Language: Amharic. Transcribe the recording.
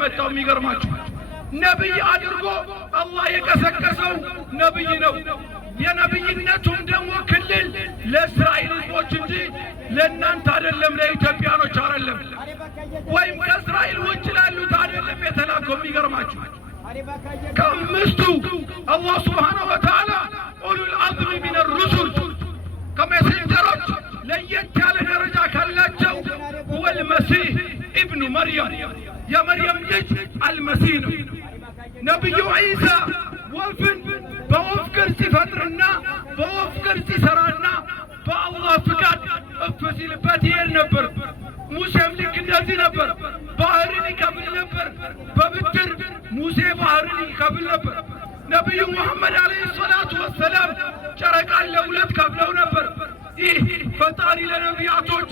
የመጣው የሚገርማችሁ ነብይ አድርጎ አላህ የቀሰቀሰው ነብይ ነው የነብይነቱም ደግሞ ክልል ለእስራኤል ህዝቦች እንጂ ለእናንተ አይደለም ለኢትዮጵያኖች አይደለም ወይም ከእስራኤል ውጭ ላሉት አይደለም የተላከው የሚገርማችሁ ከአምስቱ አላህ ሱብሓነሁ ወተዓላ ኡሉል አዝሚ ሚነ ሩሱል ከሜሴንጀሮች ለየት ያለ ደረጃ ካላቸው ወል መሲህ ኢብኑ መርየም የመርየም ልጅ አልመሲህ ነው ነብዩ ዒሳ ወፍን በወፍ ቅርጽ ይፈጥርና በወፍ ቅርጽ ይሰራና በአላህ ፍቃድ እፍ ሲልበት ይሄድ ነበር ሙሴም ልክ እንደዚህ ነበር ባህርን ይከፍል ነበር በብድር ሙሴ ባህርን ይከፍል ነበር ነብዩ መሐመድ አለይሂ ሰላቱ ወሰላም ጨረቃን ለሁለት ከፍለው ነበር ይህ ፈጣሪ ለነቢያቶች